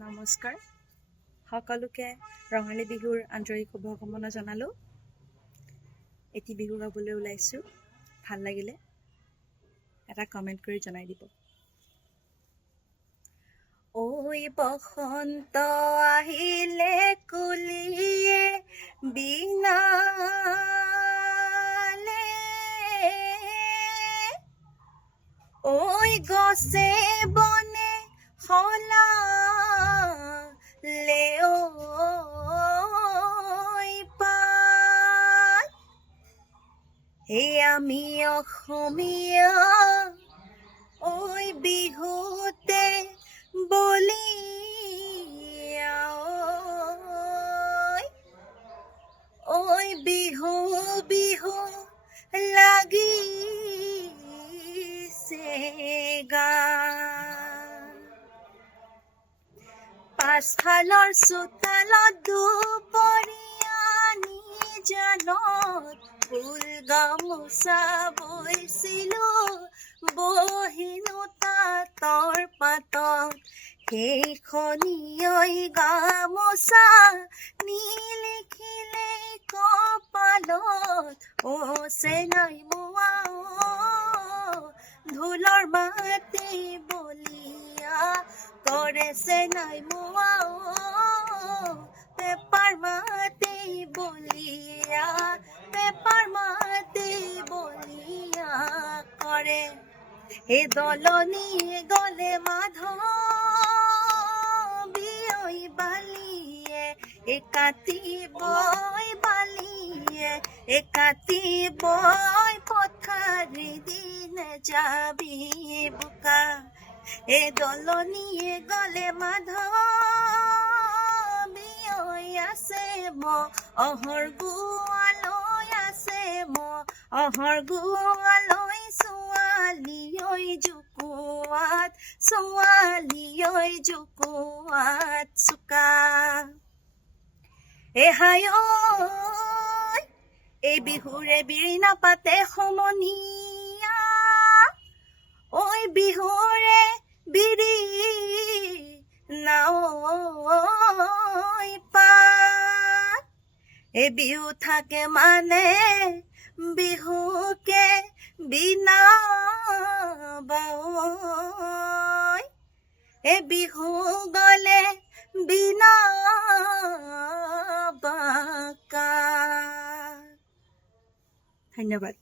নমস্কাৰ সকলোকে ৰঙালী বিহুৰ আন্তৰিক শুভকামনা জনালোঁ। এটি বিহু গাবলৈ ওলাইছোঁ। ভাল লাগিলে এটা কমেণ্ট কৰি জনাই দিব। ঐ বসন্ত আহিলে কুলিয়ে বিনালে, ঐ গছে বনে সলালে, ঐ পাত এই আমি অসমীয়া, ঐ বিহুতে বলিয়া, ঐ বিহু বিহু লাগিছে গান। পাছফালৰ চোতালত দুপৰীয়া নিজানত ফুল গামোচা বৈছিলো, বহিনো তাঁতৰ পাতত সেইখনিয়ৈ গামোচা নিলিখিলে কপালত, চেনাই মোৱা ঢোলৰ মাতে বলিয়া কৰে, চেনাই মোৱা পেপাৰ মাতে বলিয়া, পেপাৰ মাতে বলিয়া কৰে। এই দলনি গলে মাধৱী বালিয়ে, কাটিবই বালিয়ে, কাটিবই পথাৰি দিনে যাবি বোকা। এই দলনিয়ে গলে মাধৱী আছে অহৰ গোৱালৈ, আছে অহৰ গোৱালৈ, ছোৱালী জুকুৱাত, ছোৱালী জুকুৱাত চোকা। এহাই এই বিহুৰে বিৰি নাপাতে সমনীয়া, ঐ বিহুৰে বিৰি নাঐ পাত। এই বিহু থাকে মানে বিহুকে বিনাবাই, এই বিহু গলে বিনাবাকা। ধন্যবাদ।